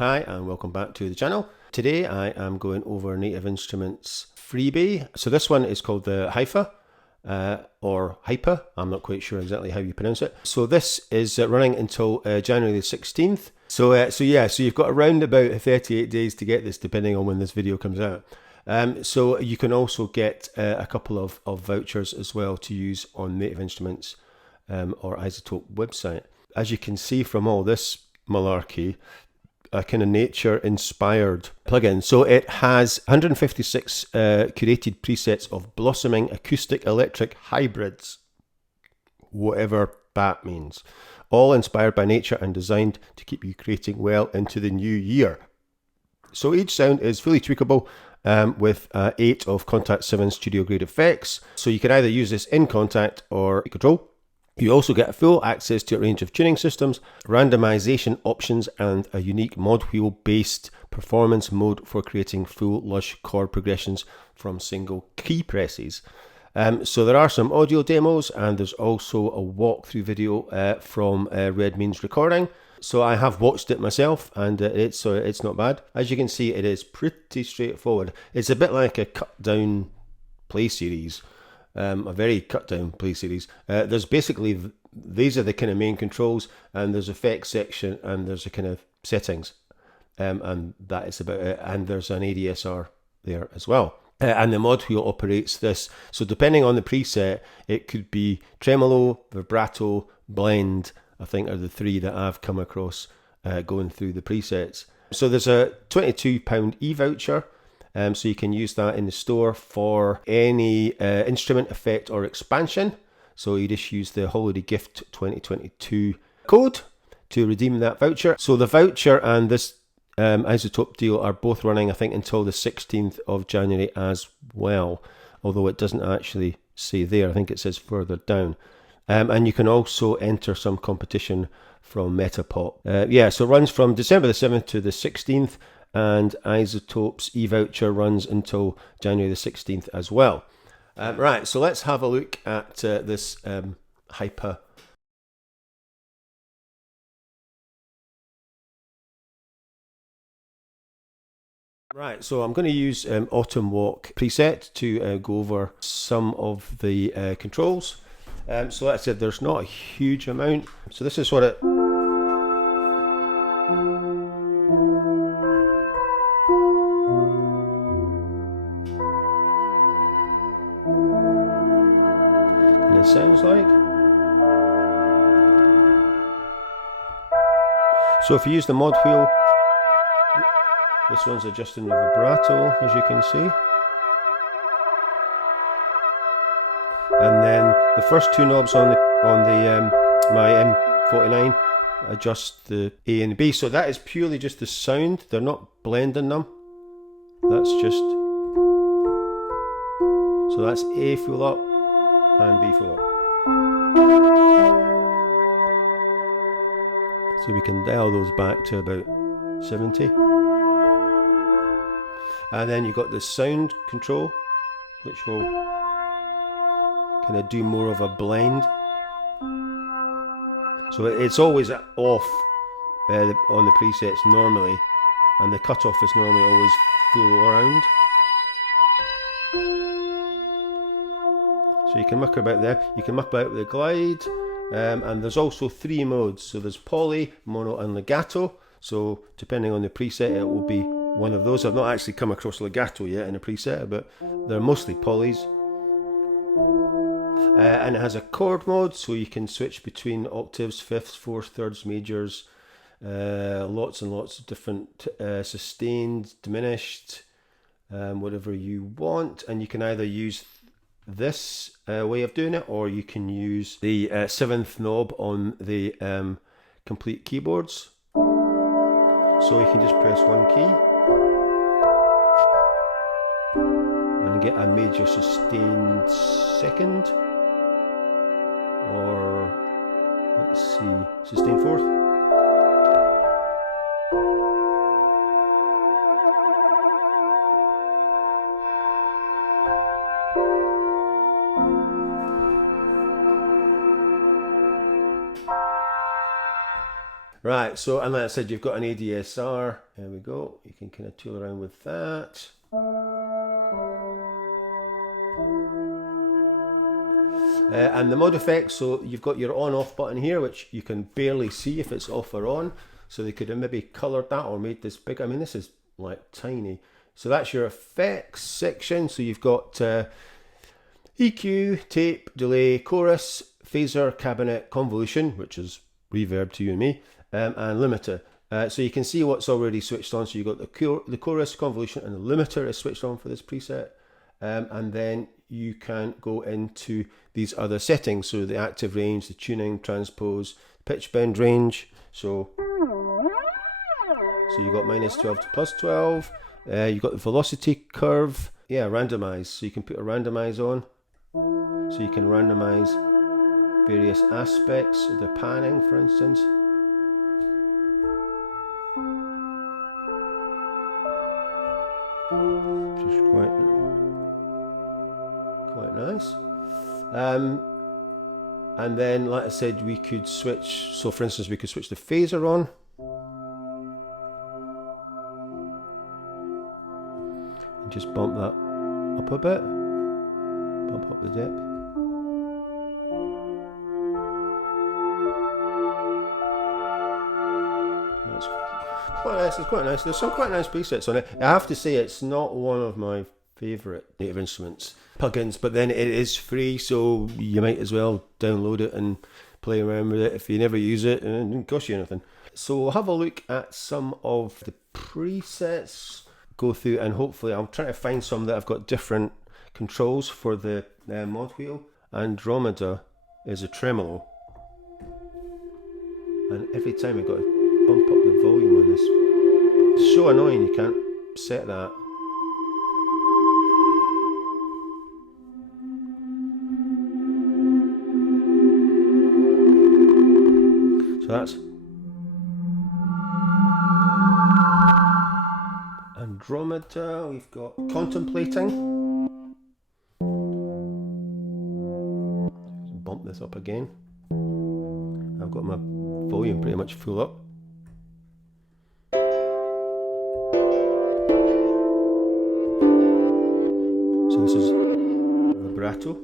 Hi and welcome back to the channel. Today I am going over Native Instruments freebie. So this one is called the HYPHA or HYPHA. I'm not quite sure exactly how you pronounce it. So this is running until January the 16th. So you've got around about 38 days to get this, depending on when this video comes out. So you can also get a couple of vouchers as well to use on Native Instruments or iZotope website. As you can see from all this malarkey, a kind of nature-inspired plugin. So it has 156 curated presets of blossoming acoustic electric hybrids, whatever that means, all inspired by nature and designed to keep you creating well into the new year. So each sound is fully tweakable with 8 of Kontakt 7 studio grade effects. So you can either use this in Kontakt or Control. You also get full access to a range of tuning systems, randomization options, and a unique mod wheel based performance mode for creating full lush chord progressions from single key presses. So there are some audio demos, and there's also a walkthrough video from Redmean's recording. So I have watched it myself, and it's not bad. As you can see, it is pretty straightforward. It's a bit like a cut down play series. A very cut down play series. There's basically, these are the kind of main controls, and there's effects section, and there's a kind of settings, and that is about it. And there's an ADSR there as well. And the mod wheel operates this. So depending on the preset, it could be tremolo, vibrato, blend, I think are the three that I've come across going through the presets. So there's a £22 e-voucher. So you can use that in the store for any instrument, effect or expansion. So you just use the Holiday Gift 2022 code to redeem that voucher. So the voucher and this iZotope deal are both running, I think, until the 16th of January as well. Although it doesn't actually say there. I think it says further down. And you can also enter some competition from Metapop. So it runs from December the 7th to the 16th. And iZotope's e-voucher runs until January the 16th as well. Right, so let's have a look at this HYPHA. Right, so I'm going to use Autumn Walk preset to go over some of the controls. So like I said, there's not a huge amount. So this is what it... it sounds like. So if you use the mod wheel, this one's adjusting the vibrato, as you can see. And then the first two knobs on my M49 adjust the A and the B. So that is purely just the sound. They're not blending them. That's just, so that's A full up and B full up. So we can dial those back to about 70. And then you've got the sound control, which will kind of do more of a blend. So it's always off on the presets normally, and the cutoff is normally always full around. So you can muck about there. You can muck about with the glide, and there's also 3 modes. So there's poly, mono, and legato. So depending on the preset, it will be one of those. I've not actually come across legato yet in a preset, but they're mostly polys. And it has a chord mode, so you can switch between octaves, fifths, fourths, thirds, majors, lots and lots of different sustained, diminished, whatever you want. And you can either use this way of doing it, or you can use the 7th knob on the complete keyboards. So you can just press one key and get a major sustained second, or let's see, sustained fourth. Right, so, and like I said, you've got an ADSR. There we go. You can kind of tool around with that. And the mod effects, so you've got your on-off button here, which you can barely see if it's off or on. So they could have maybe colored that or made this big. I mean, this is like tiny. So that's your effects section. So you've got EQ, tape, delay, chorus, phaser, cabinet, convolution, which is reverb to you and me, and limiter. So you can see what's already switched on. So you've got the chorus, convolution, and the limiter is switched on for this preset. And then you can go into these other settings. So the active range, the tuning, transpose, pitch bend range. So you've got -12 to +12. You've got the velocity curve. Yeah, randomize. So you can put a randomize on. So you can randomize various aspects of the panning, for instance. Which is quite nice. And then, like I said, we could switch. So for instance, we could switch the phaser on. And just bump that up a bit. Bump up the depth. That's quite nice. It's quite nice. There's some quite nice presets on it. I have to say, it's not one of my favourite Native Instruments plugins, but then it is free, so you might as well download it and play around with it if you never use it, and it doesn't cost you anything. So we'll have a look at some of the presets, go through, and hopefully I'm trying to find some that have got different controls for the mod wheel. Andromeda is a tremolo, and every time I've got to bump up the volume on this. It's so annoying you can't set that. So that's Andromeda. We've got Contemplating. Bump this up again. I've got my volume pretty much full up. So this is vibrato.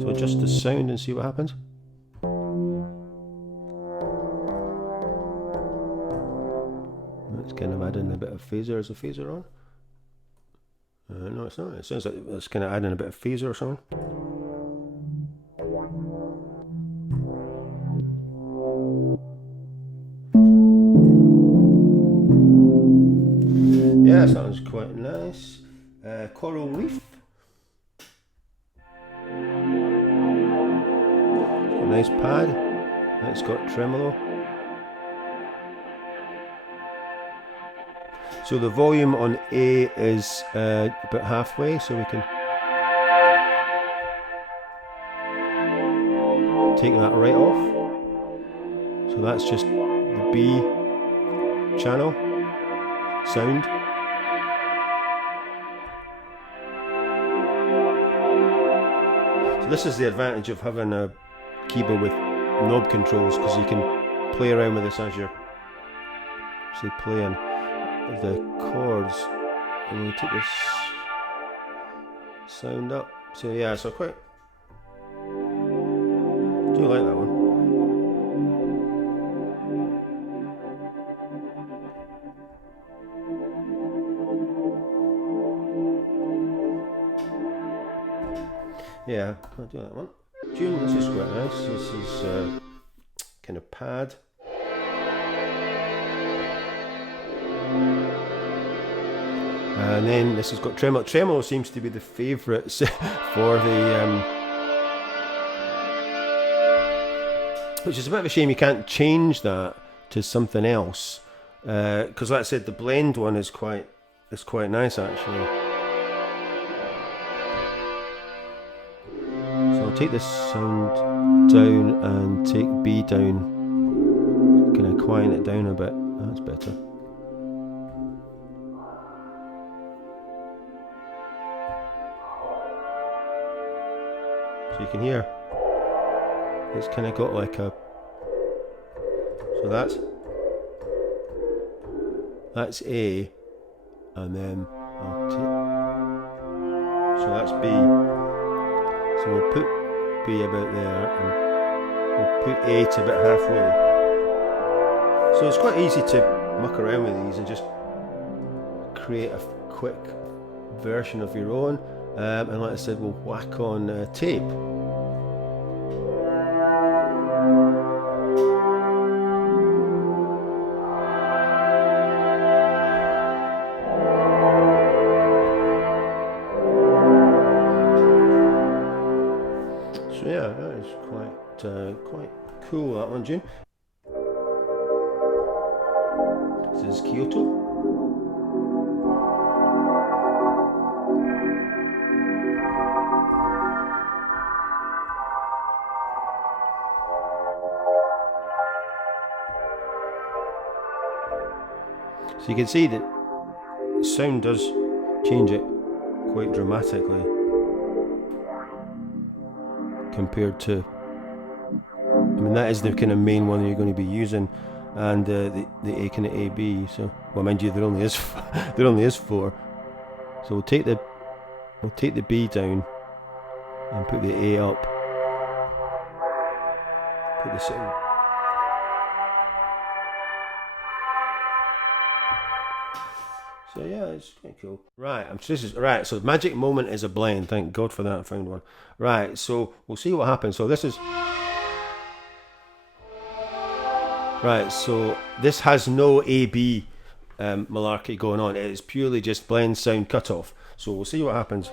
So adjust the sound and see what happens. Let's kind of add in a bit of phaser. Is the phaser on? No, it's not. It sounds like it's kind of adding a bit of phaser or something. Yeah, sounds quite nice. Coral Reef. A nice pad. It's got tremolo. So the volume on A is about halfway, so we can take that right off. So that's just the B channel sound. So this is the advantage of having a keyboard with knob controls, because you can play around with this as you're actually playing the chords, and we take this sound up. So yeah, so quite do like that one. Yeah, I'll do that one. Tune, this is quite nice. This is kind of pad. And then this has got tremolo. Tremolo seems to be the favourite for the, which is a bit of a shame you can't change that to something else. Because like I said, the blend one is quite nice actually. I'll take this sound down and take B down. Can I quieten it down a bit? That's better. So you can hear it's kind of got like a, so that's A, and then I'll take, so that's B. So we'll put B about there, and we'll put A to about halfway. So it's quite easy to muck around with these and just create a quick version of your own. And like I said, we'll whack on tape. So yeah, that is quite cool, that one, June. This is Kyoto. So you can see that sound does change it quite dramatically compared to, I mean, that is the kind of main one you're going to be using, and the A kind of AB. So, well, mind you, there only is four. So we'll take the B down and put the A up. Put the sound. So yeah, it's quite cool. Right, right. So magic moment is a blend. Thank God for that. I found one. Right, so we'll see what happens. So this is right. So this has no AB malarkey going on. It is purely just blend sound cutoff. So we'll see what happens.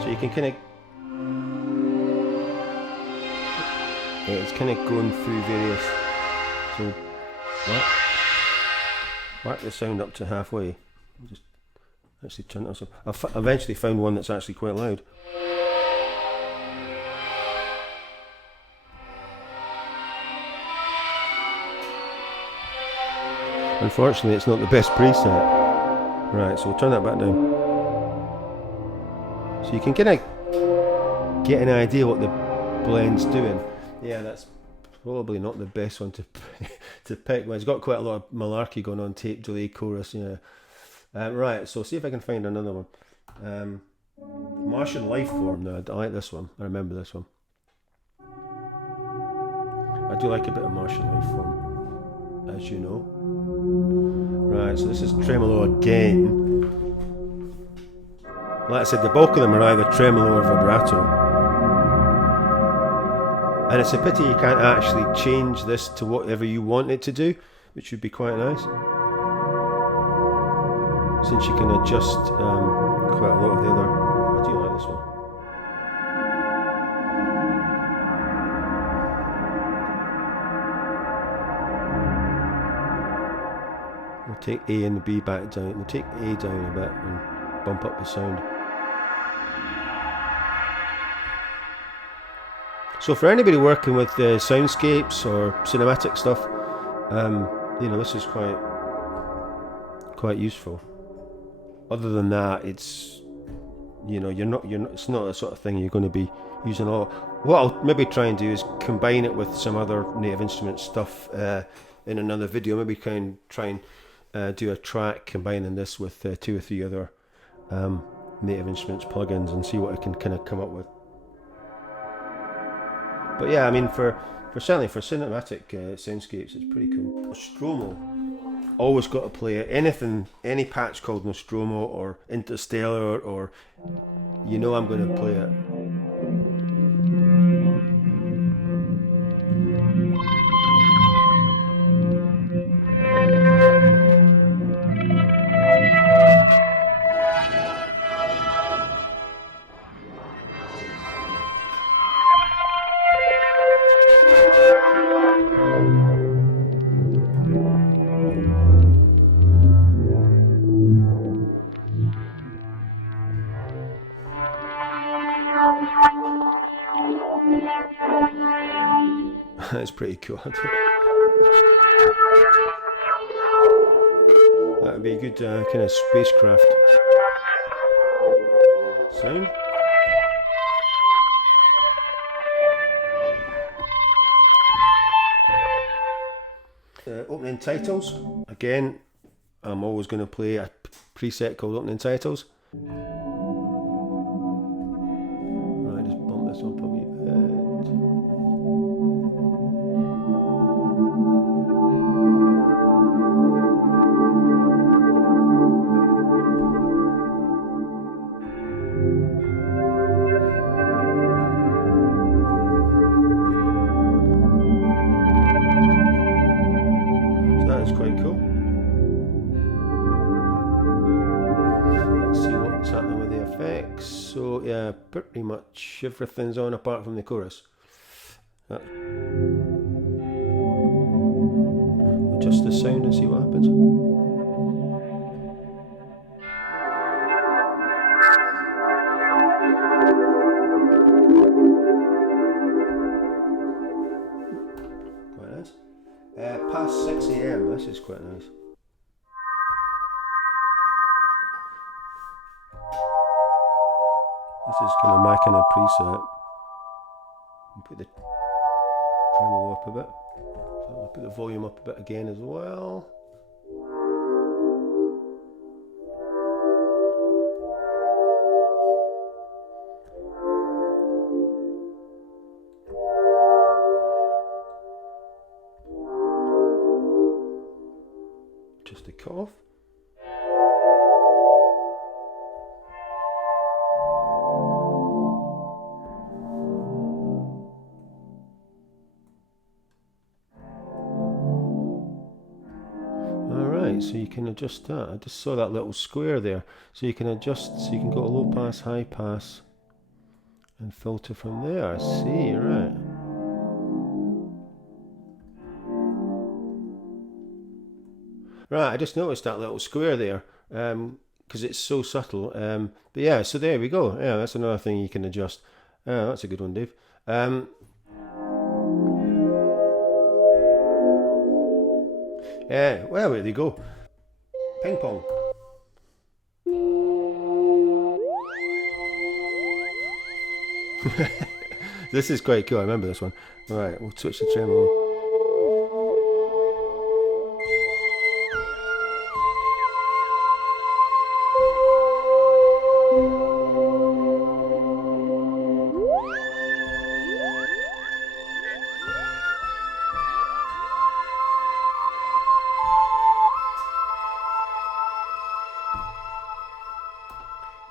So you can kind of, it's kind of going through various. So whack the sound up to halfway. Just actually turn this up. I've eventually found one that's actually quite loud. Unfortunately, it's not the best preset. Right, so we'll turn that back down. So you can kind of get an idea what the blend's doing. Yeah, that's probably not the best one to pick. Well, it's got quite a lot of malarkey going on, tape, delay, chorus, yeah. Right, so see if I can find another one. Martian Lifeform, no, I like this one. I remember this one. I do like a bit of Martian Lifeform, as you know. Right, so this is tremolo again. Like I said, the bulk of them are either tremolo or vibrato. And it's a pity you can't actually change this to whatever you want it to do, which would be quite nice. Since you can adjust quite a lot of the other. I do like this one. We'll take A and B back down. We'll take A down a bit and bump up the sound. So for anybody working with soundscapes or cinematic stuff, you know, this is quite useful. Other than that, it's, you know, it's not the sort of thing you're going to be using all. What I'll maybe try and do is combine it with some other Native Instruments stuff in another video. Maybe try and do a track combining this with 2 or 3 other Native Instruments plugins and see what I can kind of come up with. But yeah, I mean, certainly for cinematic soundscapes, it's pretty cool. Nostromo, always got to play it. Any patch called Nostromo or Interstellar, or you know I'm going to play it. is pretty cool. That would be a good kind of spacecraft sound. Opening titles. Again, I'm always going to play a preset called opening titles. Right, just bump this up a wee bit. So that is quite cool. Let's see what's happening with the effects. So yeah, pretty much everything's on apart from the chorus. Adjust the sound and see what happens. Quite nice. Past 6 AM, this is quite nice. This is kind of my kind of preset. And put the tremolo up a bit. I'll put the volume up a bit again as well. Just a cough. Alright, so you can adjust that. I just saw that little square there. So you can adjust, so you can go to low pass, high pass, and filter from there. I see, right. Right, I just noticed that little square there, because it's so subtle. But yeah, so there we go. Yeah, that's another thing you can adjust. That's a good one, Dave. Yeah, well, there you go. Ping pong. This is quite cool. I remember this one. All right, we'll switch the tremolo.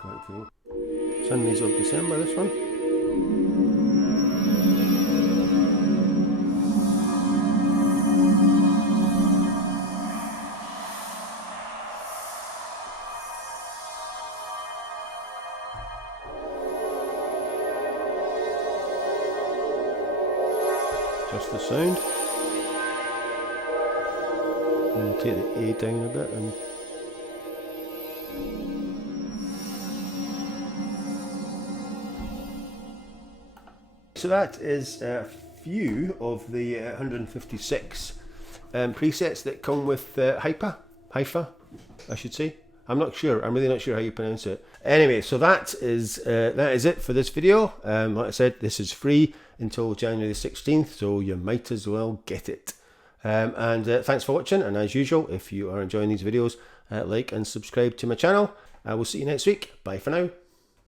Quite cool. Sundays of December, this one. Just the sound. And take the A down a bit and so that is a few of the 156 presets that come with HYPHA, I should say. I'm not sure. I'm really not sure how you pronounce it. Anyway, so that is it for this video. Like I said, this is free until January the 16th, so you might as well get it. And thanks for watching. And as usual, if you are enjoying these videos, like and subscribe to my channel. I will see you next week. Bye for now.